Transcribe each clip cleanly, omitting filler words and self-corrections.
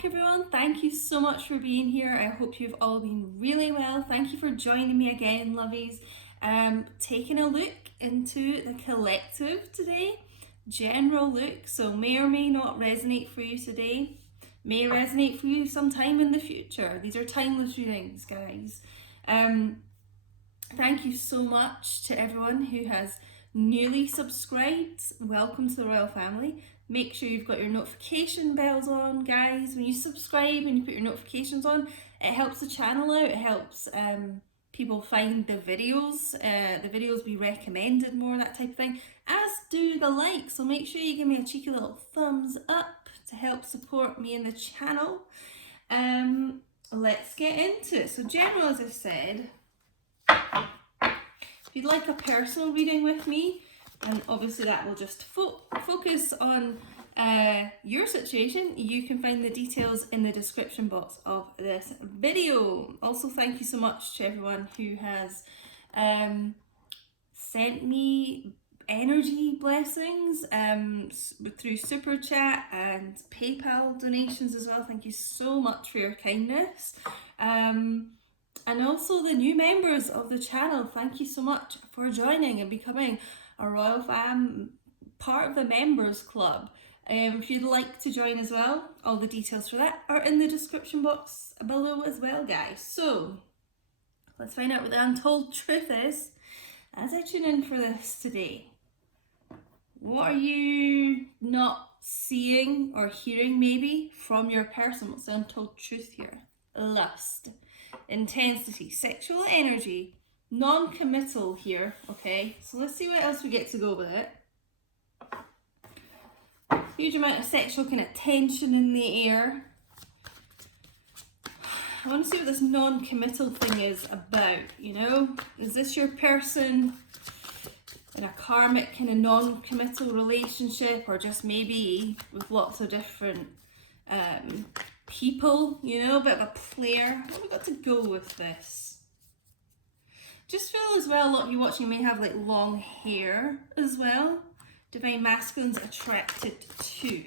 back, everyone. Thank you so much for being here. I hope you've all been really well. Thank you for joining me again, lovies. Taking a look into the collective today. General look, so may or may not resonate for you today. May resonate for you sometime in the future. These are timeless readings, guys. Thank you so much to everyone who has newly subscribed. Welcome to the royal family. Make sure you've got your notification bells on, guys. When you subscribe and you put your notifications on, it helps the channel out. It helps people find the videos be recommended more, that type of thing, as do the likes. So make sure you give me a cheeky little thumbs up to help support me in the channel. Let's get into it. So general, as I said, if you'd like a personal reading with me, and obviously that will just focus on your situation, you can find the details in the description box of this video. Also, thank you so much to everyone who has sent me energy blessings through super chat and PayPal donations as well. Thank you so much for your kindness. And also the new members of the channel, thank you so much for joining and becoming a royal fam, part of the members club. If you'd like to join as well, all the details for that are in the description box below as well, guys. So let's find out what the untold truth is as I tune in for this today. What are you not seeing or hearing maybe from your person? What's the untold truth here? Lust, intensity, sexual energy, non-committal here. Okay, so let's see what else we get to go with it. Huge amount of sexual kind of tension in the air. I want to see what this non-committal thing is about, you know? Is this your person in a karmic kind of non-committal relationship, or just maybe with lots of different people, you know, a bit of a player? What have we got to go with this? Just feel as well, a lot of you watching may have like long hair as well. Divine masculines attracted to.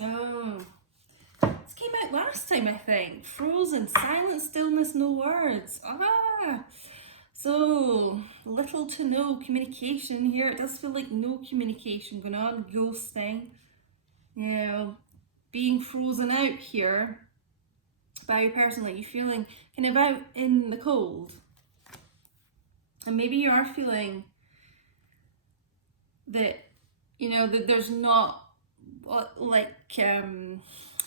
Oh, this came out last time, I think. Frozen, silence, stillness, no words. So little to no communication here. It does feel like no communication going on. Ghosting, you know, being frozen out here by your person, like you feeling kind of out in the cold. And maybe you are feeling that, you know, that there's not like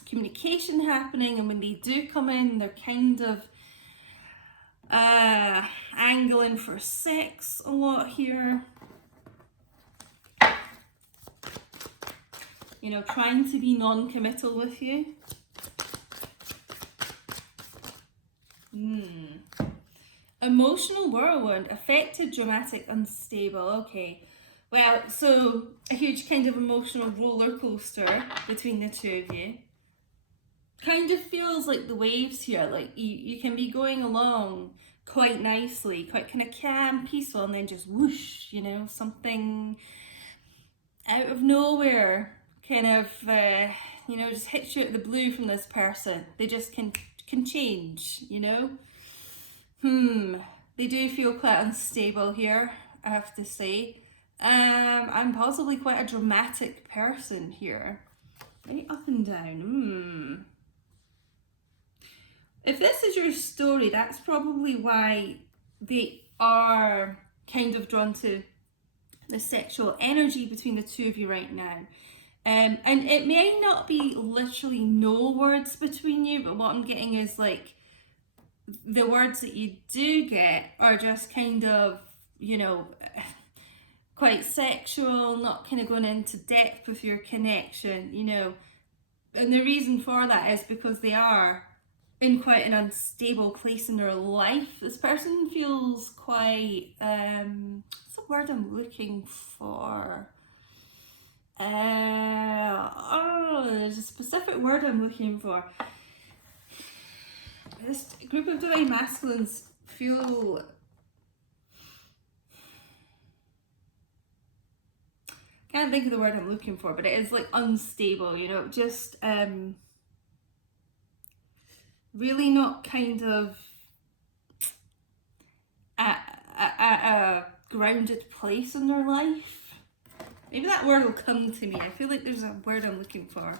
communication happening, and when they do come in, they're kind of angling for sex a lot here. You know, trying to be non-committal with you. Emotional whirlwind, affected, dramatic, unstable. Okay, well, so a huge kind of emotional roller coaster between the two of you. Kind of feels like the waves here, like you can be going along quite nicely, quite kind of calm, peaceful, and then just whoosh, you know, something out of nowhere kind of, you know, just hits you out of the blue from this person. They just can change, you know. They do feel quite unstable here, I have to say. I'm possibly quite a dramatic person here. Very up and down. If this is your story, that's probably why they are kind of drawn to the sexual energy between the two of you right now. And it may not be literally no words between you, but what I'm getting is like the words that you do get are just kind of, you know, quite sexual, not kind of going into depth with your connection, you know. And the reason for that is because they are in quite an unstable place in their life. This person feels quite, what's the word I'm looking for? There's a specific word I'm looking for. This group of divine masculines feel can't think of the word I'm looking for, but it is like unstable, you know, just really not kind of at a grounded place in their life. Maybe that word will come to me. I feel like there's a word I'm looking for.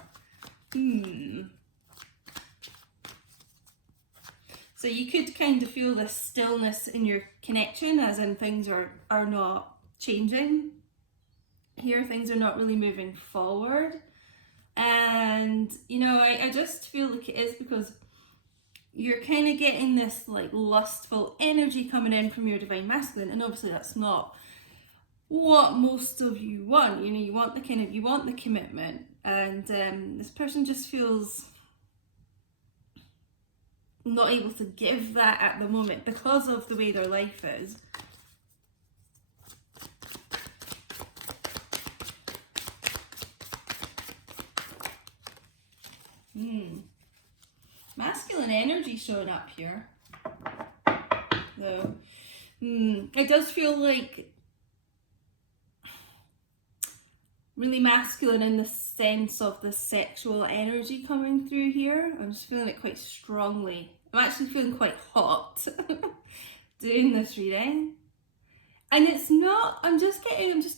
So you could kind of feel this stillness in your connection, as in things are not changing. Here, things are not really moving forward. And, you know, I just feel like it is because you're kind of getting this like lustful energy coming in from your divine masculine, and obviously that's not what most of you want. You know, you want the commitment, and this person just feels not able to give that at the moment because of the way their life is. Masculine energy showing up here, though. It does feel like really masculine in the sense of the sexual energy coming through here. I'm just feeling it quite strongly. I'm actually feeling quite hot doing this reading. And it's not, I'm just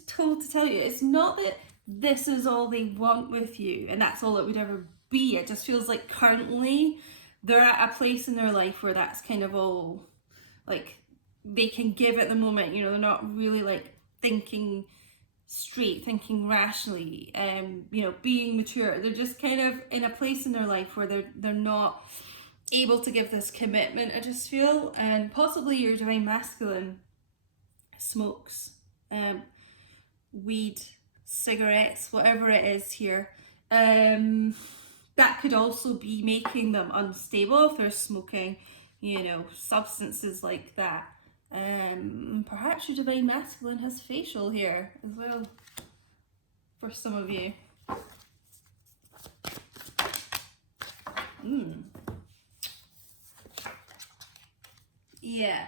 told to tell you, it's not that this is all they want with you and that's all it would ever be. It just feels like currently they're at a place in their life where that's kind of all like they can give at the moment. You know, they're not really like thinking straight, thinking rationally, you know, being mature. They're just kind of in a place in their life where they're not able to give this commitment, I just feel. And possibly your divine masculine smokes weed, cigarettes, whatever it is here. That could also be making them unstable if they're smoking, you know, substances like that. Perhaps your divine masculine has facial here as well for some of you. Yeah.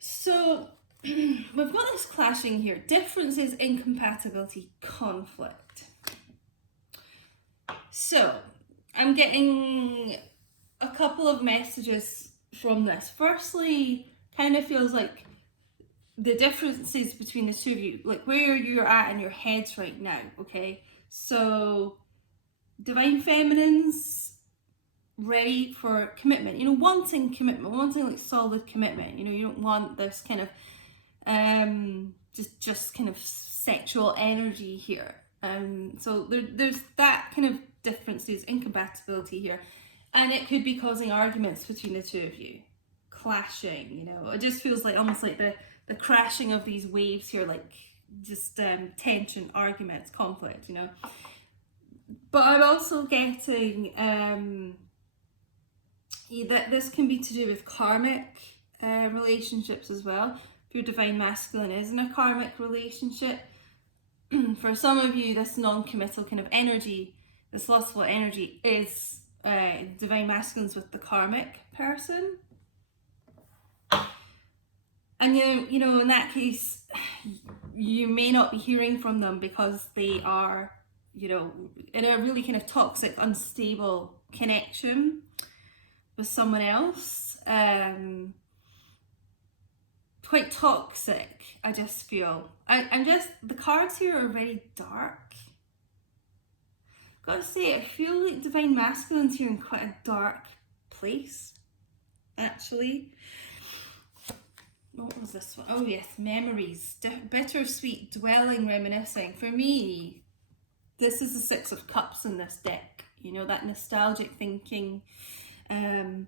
So we've got this clashing here. Differences, incompatibility, conflict. So I'm getting a couple of messages from this. Firstly, kind of feels like the differences between the two of you, like where you're at in your heads right now, okay? So divine feminines ready for commitment, you know, wanting commitment, wanting like solid commitment. You know, you don't want this kind of just kind of sexual energy here. So there's that kind of differences, incompatibility here, and it could be causing arguments between the two of you, clashing. You know, it just feels like almost like the crashing of these waves here, like just tension, arguments, conflict. You know, but I'm also getting that this can be to do with karmic relationships as well. If your divine masculine is in a karmic relationship, for some of you, this non-committal kind of energy, this lustful energy, is divine masculines with the karmic person. And you know, in that case, you may not be hearing from them because they are, you know, in a really kind of toxic, unstable connection with someone else. Quite toxic, I just feel. I'm just, the cards here are very dark. Gotta say, I feel like divine masculine's here in quite a dark place, actually. What was this one? Oh yes, memories, bittersweet, dwelling, reminiscing. For me, this is the Six of Cups in this deck. You know, that nostalgic thinking,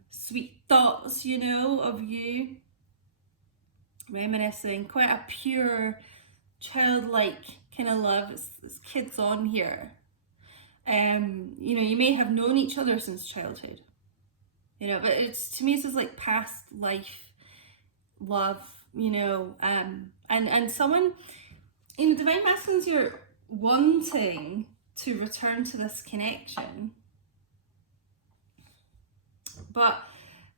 sweet thoughts, you know, of you. Reminiscing, quite a pure, childlike kind of love. It's kids on here. You know, you may have known each other since childhood. You know, but it's, to me, it's just like past life love. You know, and someone, you know, divine masculines, you're wanting to return to this connection, but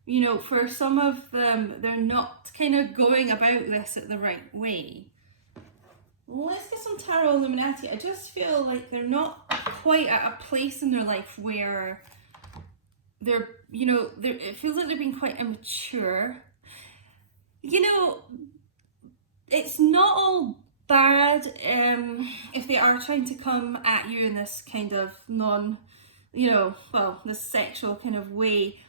you know, for some of them, they're not kind of going about this at the right way. let's get some Tarot Illuminati. I just feel like they're not quite at a place in their life where they're, you know, it feels like they're being quite immature. You know, it's not all bad if they are trying to come at you in this kind of this sexual kind of way.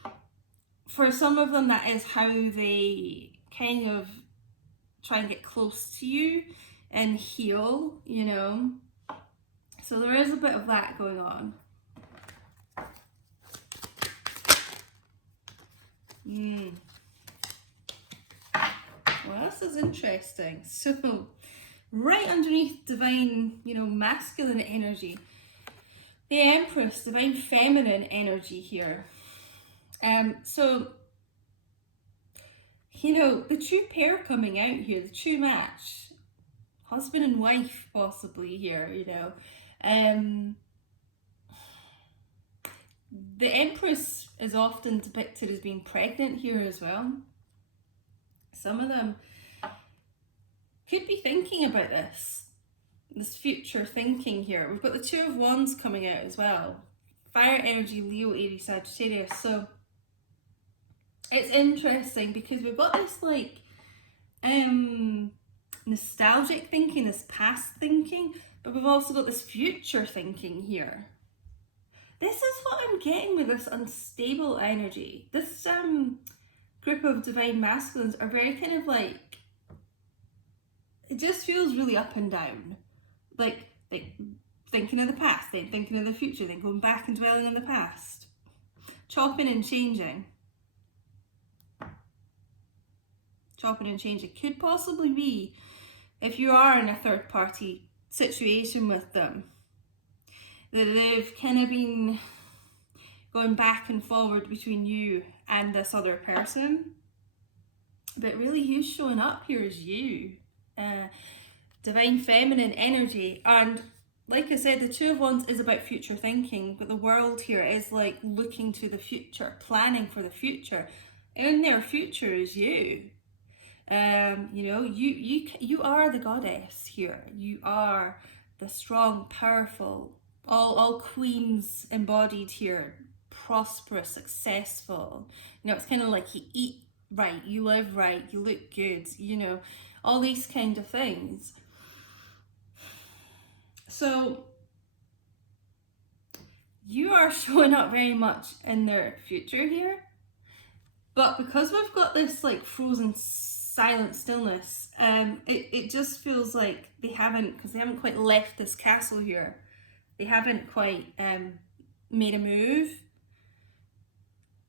For some of them, that is how they kind of try and get close to you and heal, you know. So there is a bit of that going on. Well, this is interesting. So, right underneath divine, masculine energy, the Empress, divine feminine energy here. So, the true pair coming out here, the true match, husband and wife possibly here, the Empress is often depicted as being pregnant here as well. Some of them could be thinking about this future thinking here. We've got the Two of Wands coming out as well. Fire energy, Leo, Aries, Sagittarius. So it's interesting because we've got this nostalgic thinking, this past thinking, but we've also got this future thinking here. This is what I'm getting with this unstable energy. This group of divine masculines are very kind of it just feels really up and down. Like thinking of the past, then thinking of the future, then going back and dwelling on the past. Chopping and changing. Chopping and changing could possibly be if you are in a third party situation with them, that they've kind of been going back and forward between you and this other person. But really who's showing up here is you. Divine feminine energy. And like I said, the Two of Wands is about future thinking, but the world here is looking to the future, planning for the future. In their future is you. You are the goddess here. You are the strong, powerful, all queens embodied here, prosperous, successful. It's kind of like you eat right, you live right, you look good, all these kind of things. So you are showing up very much in their future here, but because we've got this frozen silent stillness, it just feels like they haven't quite left this castle here. They haven't quite made a move,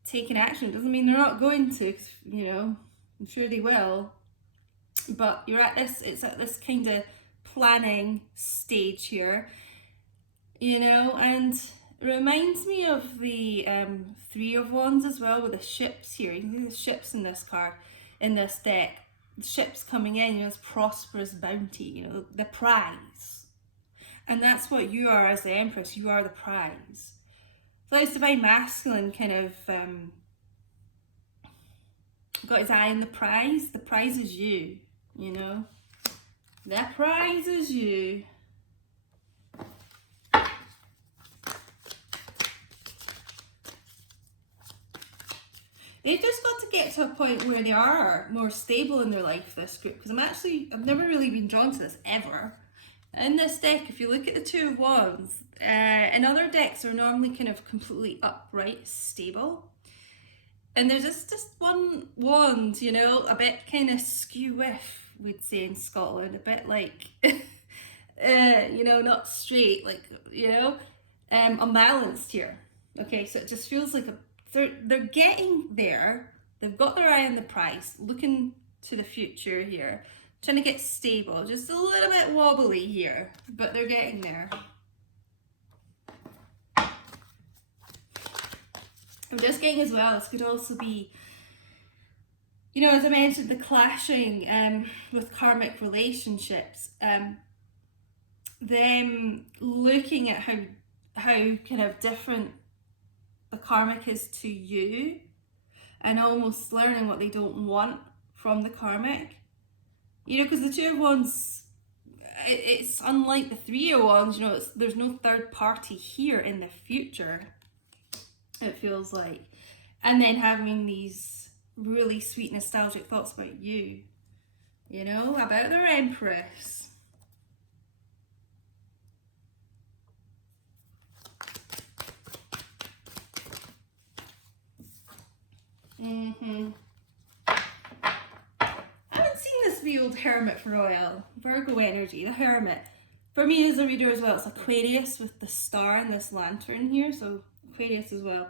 taken action. It doesn't mean they're not going to, I'm sure they will. But it's at this kind of planning stage here, and it reminds me of the Three of Wands as well, with the ships here. You can see the ships in this card, in this deck. The ships coming in, this prosperous bounty, the prize. And that's what you are as the Empress. You are the prize. So it's divine masculine kind of got his eye on the prize. The prize is you, The prize is you. They've just got to get to a point where they are more stable in their life, this group. Because I've never really been drawn to this, ever. In this deck, if you look at the Two of Wands, in other decks are normally kind of completely upright, stable. And there's just one wand, a bit kind of skew-whiff, we'd say in Scotland. A bit not straight, unbalanced here. Okay, so it just feels like they're getting there. They've got their eye on the prize, looking to the future here. Trying to get stable, just a little bit wobbly here, but they're getting there. I'm just getting as well, this could also be, as I mentioned, the clashing with karmic relationships. Them looking at how kind of different the karmic is to you, and almost learning what they don't want from the karmic. Because the Two of Wands it's unlike the Three of Wands, you know, there's no third party here in the future, it feels like. And then having these really sweet nostalgic thoughts about you, you know, about their empress. I haven't seen this wee old hermit for a while. Virgo energy, the hermit. For me as a reader as well, it's Aquarius with the star and this lantern here, so Aquarius as well.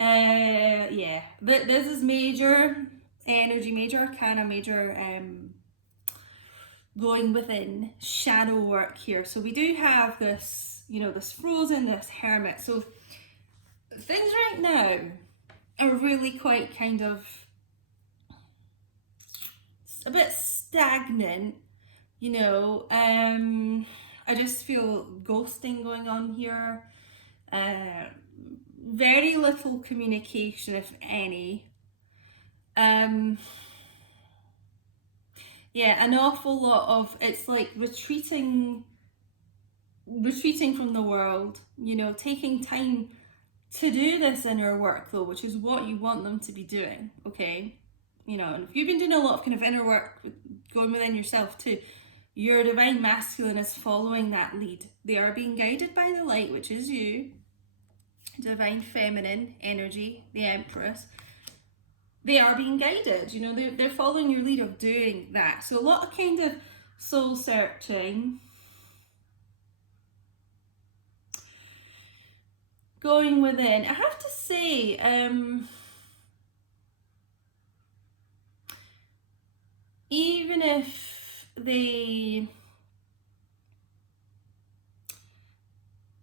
Yeah, this is major energy, major arcana, major going within shadow work here. So we do have this, you know, this frozen, this hermit. So things right now are really quite kind of a bit stagnant, you know. I just feel ghosting going on here. Very little communication, if any. Yeah, an awful lot of, it's like retreating from the world, you know, taking time to do this inner work though, which is what you want them to be doing, okay? You know, and if you've been doing a lot of kind of inner work going within yourself too, your divine masculine is following that lead. They are being guided by the light, which is you. Divine feminine energy, the empress. They are being guided, you know, they're following your lead of doing that. So a lot of kind of soul searching, going within. I have to say, even if they,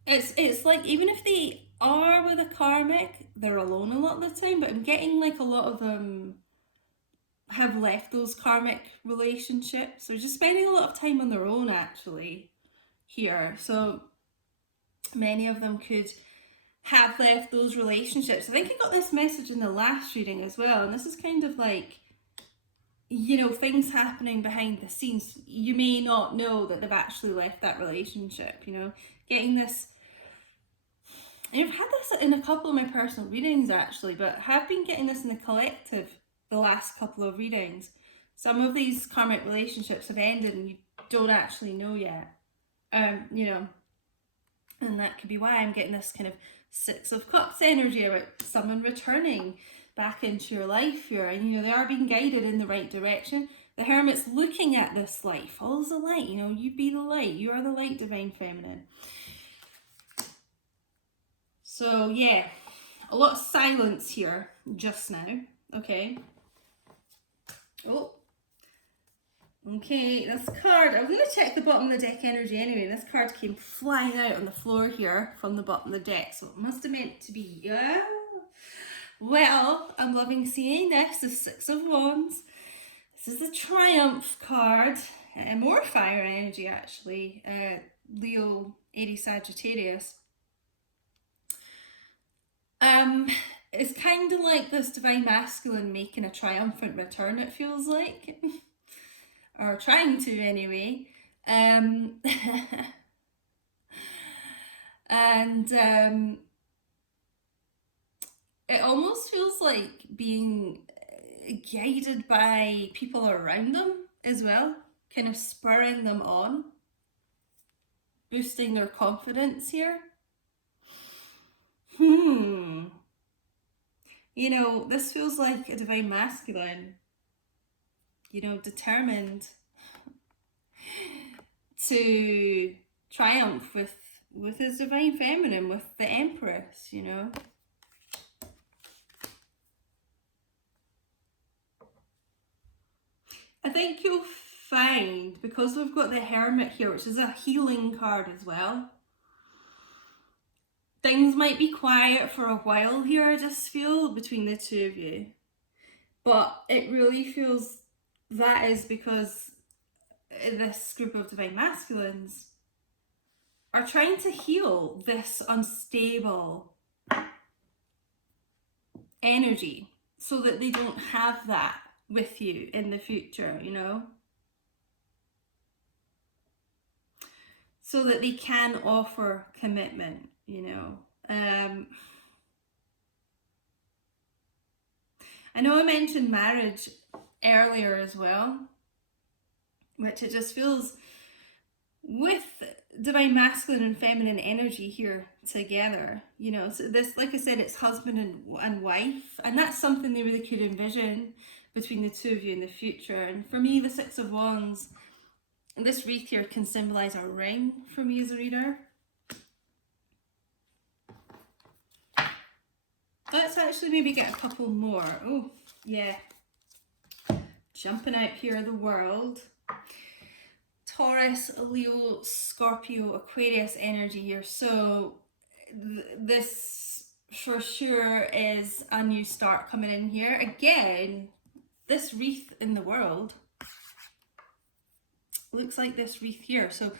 it's like, even if they are with a karmic, they're alone a lot of the time, but I'm getting like a lot of them have left those karmic relationships. They're just spending a lot of time on their own actually here. So many of them could have left those relationships. I think I got this message in the last reading as well, and this is kind of like, you know, things happening behind the scenes. You may not know that they've actually left that relationship, you know, getting this. I've had this in a couple of my personal readings actually, but have been getting this in the collective the last couple of readings. Some of these karmic relationships have ended and you don't actually know yet. You know, and that could be why I'm getting this kind of Six of Cups energy about someone returning back into your life here, and you know, they are being guided in the right direction. The hermit's looking at this light, follows the light, you know, you be the light, you are the light, divine feminine. So yeah, a lot of silence here just now, okay. Oh, okay, this card, I was going to check the bottom of the deck energy anyway, and this card came flying out on the floor here from the bottom of the deck, so it must have meant to be, yeah. Well, I'm loving seeing this, the Six of Wands. This is the Triumph card, more fire energy actually, Leo, Aries, Sagittarius. It's kind of like this divine masculine making a triumphant return, it feels like. Or trying to anyway. And it almost feels like being guided by people around them as well, kind of spurring them on, boosting their confidence here. You know, this feels like a divine masculine, you know, determined to triumph with his divine feminine, with the empress, you know. I think you'll find, because we've got the hermit here, which is a healing card as well, things might be quiet for a while here, I just feel, between the two of you. But it really feels that is because this group of divine masculines are trying to heal this unstable energy so that they don't have that with you in the future, you know. so that they can offer commitment, you know. I know I mentioned marriage earlier as well, which it just feels with divine masculine and feminine energy here together, you know. So this, like I said, it's husband and wife, and that's something they really could envision between the two of you in the future. And for me, the Six of Wands, this wreath here can symbolize a ring for me as a reader. Let's actually maybe get a couple more. Oh, yeah. Jumping out here, the World. Taurus, Leo, Scorpio, Aquarius energy here. So this for sure is a new start coming in here. Again, this wreath in the World looks like this wreath here. So,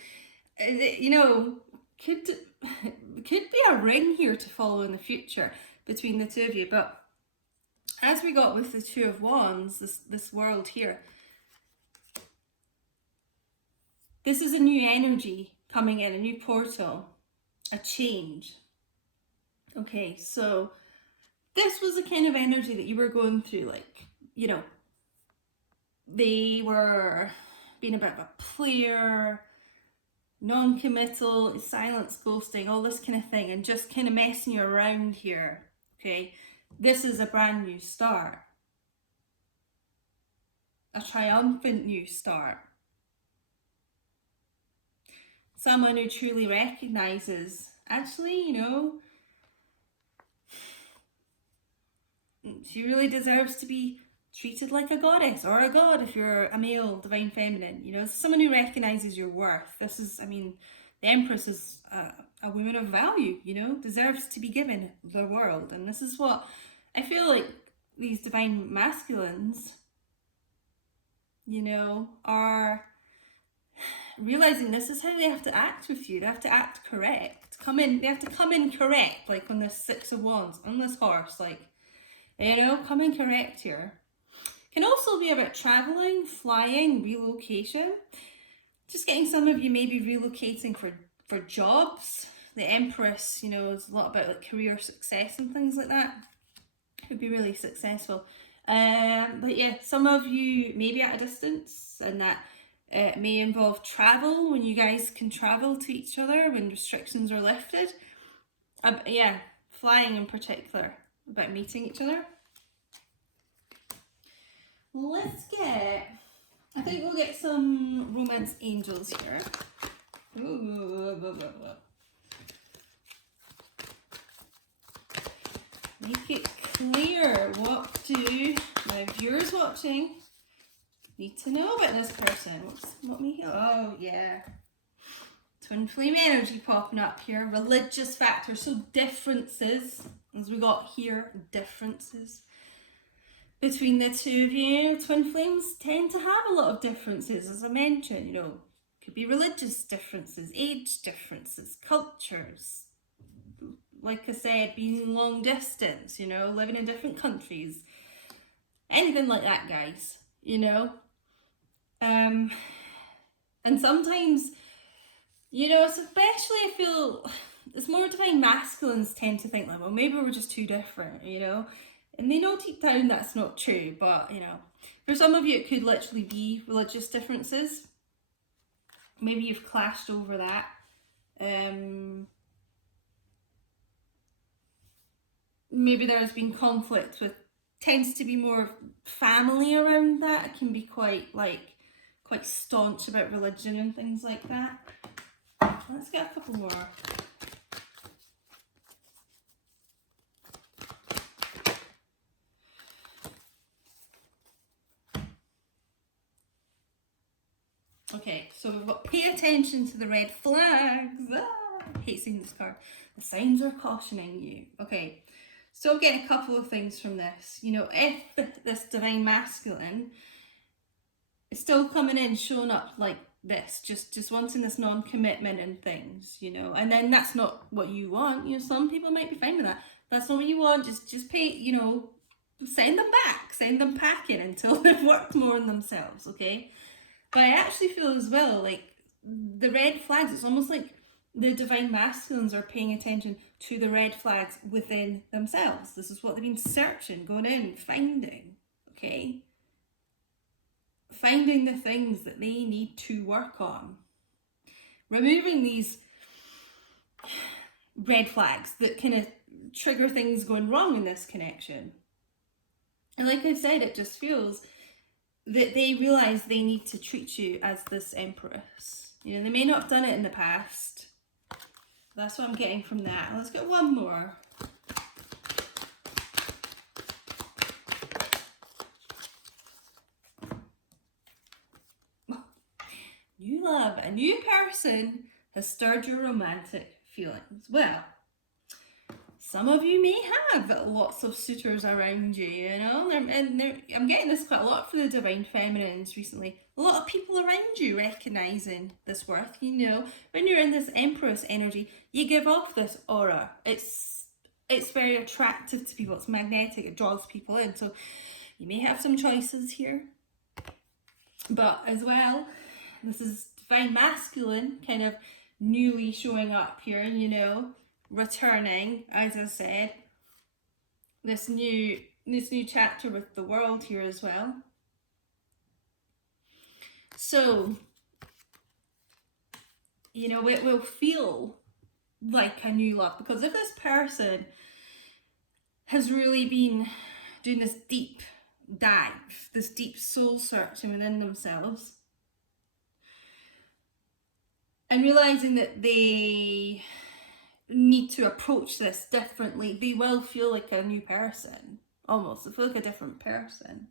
you know, could be a ring here to follow in the future between the two of you. But as we got with the Two of Wands, this World here, this is a new energy coming in, a new portal, a change. Okay, so this was the kind of energy that you were going through, like, you know, they were being a bit of a player, non-committal, silence, ghosting, all this kind of thing, and just kind of messing you around here. Okay, this is a brand new start, a triumphant new start. Someone who truly recognizes, actually, you know, she really deserves to be treated like a goddess, or a god if you're a male, divine feminine, you know, someone who recognizes your worth. This is, I mean, the Empress is a woman of value, you know, deserves to be given the world. And this is what I feel like these divine masculines, you know, are realizing. This is how they have to act with you. They have to act correct. They have to come in correct, like on this Six of Wands, on this horse, like, you know, come in correct here. Can also be about traveling, flying, relocation. Just getting some of you maybe relocating for jobs. The Empress, you know, is a lot about like career success and things like that. Could be really successful. But yeah, some of you maybe at a distance, and that may involve travel, when you guys can travel to each other when restrictions are lifted. Yeah, flying in particular, about meeting each other. Let's get, I think we'll get some romance angels here. Make it clear, what do my viewers watching need to know about this person? Oh yeah, twin flame energy popping up here. Religious factor, so differences, as we got here, differences between the two of you. Twin flames tend to have a lot of differences, as I mentioned, you know, could be religious differences, age differences, cultures, like I said, being long distance, you know, living in different countries, anything like that, guys, you know. And sometimes, you know, especially I feel it's more divine masculines tend to think like, well, maybe we're just too different, you know. And they know deep down that's not true, but, you know, for some of you it could literally be religious differences. Maybe you've clashed over that. Maybe there's been conflict with, tends to be more family around that. It can be quite staunch about religion and things like that. Let's get a couple more. Okay, so we've got pay attention to the red flags. I hate seeing this card. The signs are cautioning you. Okay, so getting a couple of things from this. You know, if this divine masculine is still coming in, showing up like this, just wanting this non-commitment and things, you know, and then that's not what you want. You know, some people might be fine with that. That's not what you want. Just pay, you know, send them back, send them packing until they've worked more on themselves, okay? But I actually feel as well, like, the red flags, it's almost like the divine masculines are paying attention to the red flags within themselves. This is what they've been searching, going in, finding, okay? Finding the things that they need to work on. Removing these red flags that kind of trigger things going wrong in this connection. And like I said, it just feels that they realize they need to treat you as this empress. You know, they may not have done it in the past. That's what I'm getting from that. Let's get one more. New love. A new person has stirred your romantic feelings. Well, some of you may have lots of suitors around you, you know, I'm getting this quite a lot for the divine feminines recently. A lot of people around you recognizing this worth, you know. When you're in this empress energy, you give off this aura. It's very attractive to people. It's magnetic. It draws people in. So you may have some choices here. But as well, this is divine masculine kind of newly showing up here, you know. Returning, as I said, this new chapter with the world here as well. So, you know, it will feel like a new love, because if this person has really been doing this deep dive, this deep soul searching within themselves, and realizing that they need to approach this differently, they will feel like a new person. Almost, they feel like a different person.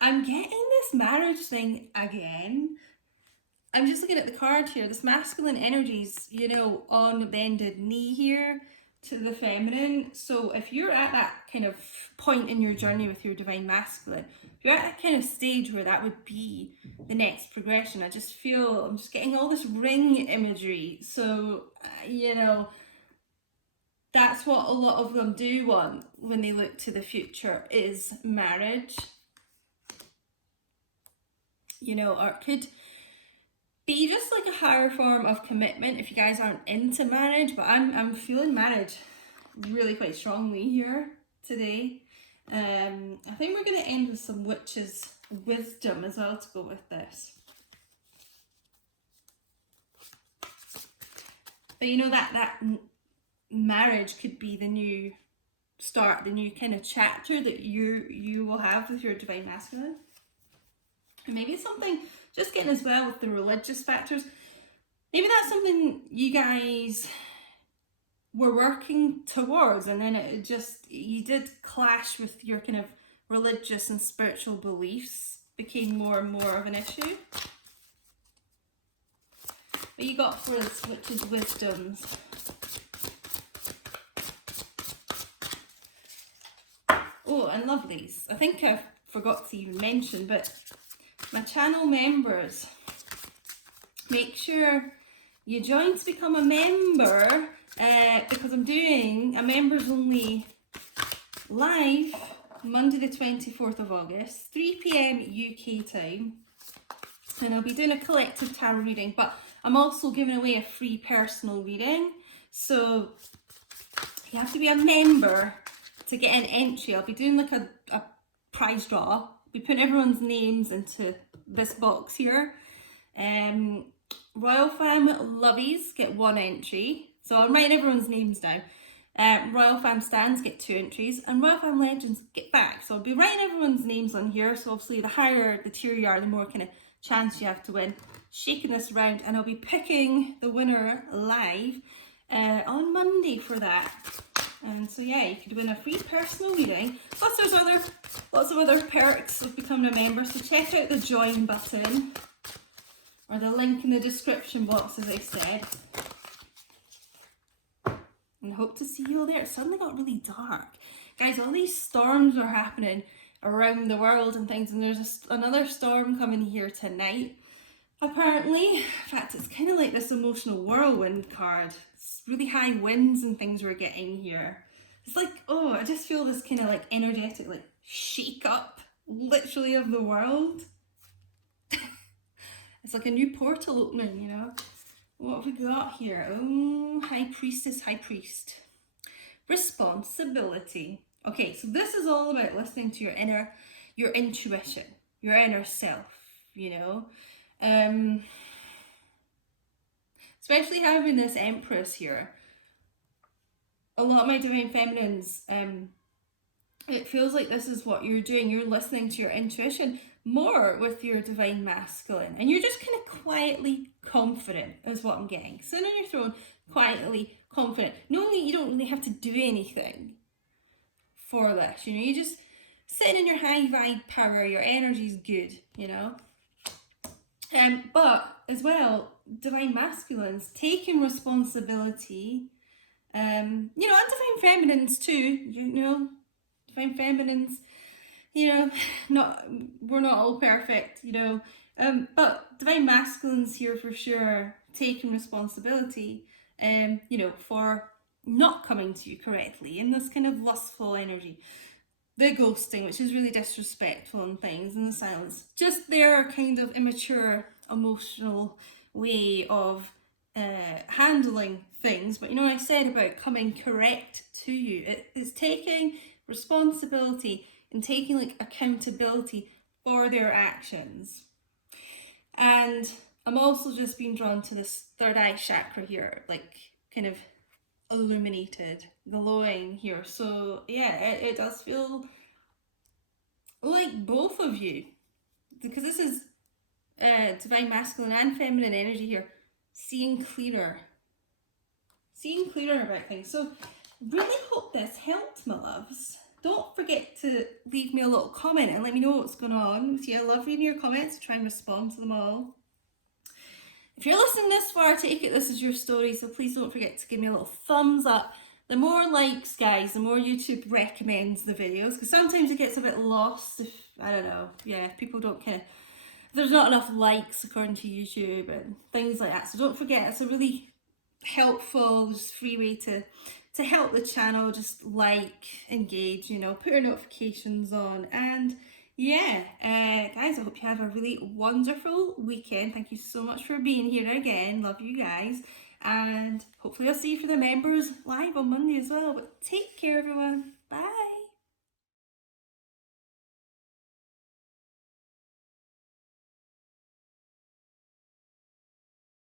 I'm getting this marriage thing again. I'm just looking at the card here. This masculine energies, you know, on the bended knee here to the feminine. So if you're at that kind of point in your journey with your divine masculine, if you're at that kind of stage where that would be the next progression, I just feel, I'm just getting all this ring imagery. So, you know, that's what a lot of them do want when they look to the future, is marriage. You know, or it could be just like a higher form of commitment if you guys aren't into marriage, but I'm feeling marriage really quite strongly here today. I think we're going to end with some witches' wisdom as well to go with this. But you know, that marriage could be the new start, the new kind of chapter that you will have with your divine masculine. And maybe it's something, just getting as well with the religious factors, maybe that's something you guys were working towards, and then it just, you did clash with your kind of religious and spiritual beliefs, became more and more of an issue. What you got for this witch's wisdoms? Oh, and lovelies. I think I forgot to even mention, but my channel members, make sure you join to become a member, because I'm doing a members only live Monday the 24th of August, 3 PM UK time, and I'll be doing a collective tarot reading, but I'm also giving away a free personal reading. So you have to be a member to get an entry. I'll be doing like a prize draw. I'll be putting everyone's names into this box here. Royal Fam Lovies get 1 entry. So I'm writing everyone's names down. Royal Fam Stands get 2 entries, and Royal Fam Legends get back. So I'll be writing everyone's names on here. So obviously the higher the tier you are, the more kind of chance you have to win. Shaking this around, and I'll be picking the winner live on Monday for that. And so yeah, you could win a free personal reading. Plus there's lots of other perks of becoming a member. So check out the join button, or the link in the description box, as I said. And hope to see you all there. It suddenly got really dark. Guys, all these storms are happening around the world and things, and there's another storm coming here tonight, apparently. In fact, it's kind of like this emotional whirlwind card. It's really high winds and things we're getting here. It's like, oh, I just feel this kind of like energetic, like shake up, literally, of the world. It's like a new portal opening, you know. What have we got here? Oh, High Priestess, High Priest. Responsibility. Okay, so this is all about listening to your intuition, your inner self, you know. Especially having this Empress here. A lot of my Divine Feminines, it feels like this is what you're doing. You're listening to your intuition more with your Divine Masculine. And you're just kind of quietly confident, is what I'm getting. Sitting on your throne, quietly confident. Knowing that you don't really have to do anything for this. You know, you're just sitting in your high vibe power. Your energy's good, you know. But as well, Divine Masculines taking responsibility. You know, and Divine Feminines too, you know. Divine Feminines, you know, we're not all perfect, you know. But Divine Masculines here for sure, taking responsibility, you know, for not coming to you correctly in this kind of lustful energy. The ghosting, which is really disrespectful and things, and the silence. Just their kind of immature, emotional way of handling things. But you know what I said about coming correct to you? It's taking responsibility and taking like accountability for their actions. And I'm also just being drawn to this third eye chakra here, like kind of illuminated, glowing here. So yeah, it does feel like both of you, because this is Divine Masculine and Feminine energy here, seeing clearer about things. So really hope this helped, my loves. Don't forget to leave me a little comment and let me know what's going on. See, I love reading your comments, try and respond to them all. If you're listening this far, take it this is your story, so please don't forget to give me a little thumbs up. The more likes, guys, the more YouTube recommends the videos, because sometimes it gets a bit lost if, I don't know, yeah, if people don't kind of, there's not enough likes according to YouTube and things like that. So don't forget, it's a really helpful, just free way to help the channel. Just like, engage, you know, put your notifications on, and yeah, guys, I hope you have a really wonderful weekend. Thank you so much for being here again. Love you guys, and hopefully I'll see you for the members live on Monday as well. But take care, everyone. Bye.